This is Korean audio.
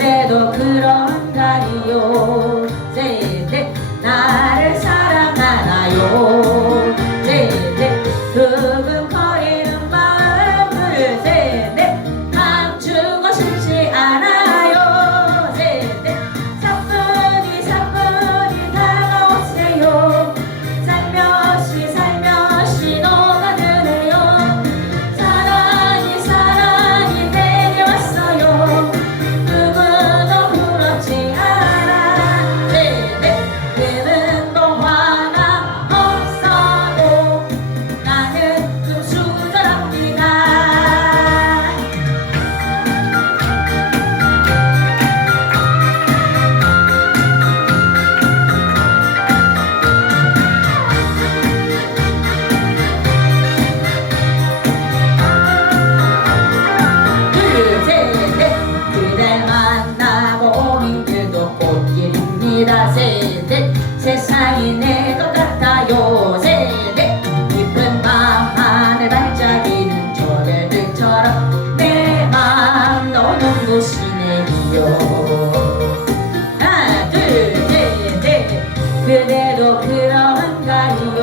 그대도 그런가요. 셋넷 나를 사랑하나요 꽃길입니다 셋넷 세상이 내 것 같아요. 셋넷 깊은 마음 안에 반짝이는 조별들처럼 내 마음도 눈부시네요. 하나 둘셋넷. 그대도 나를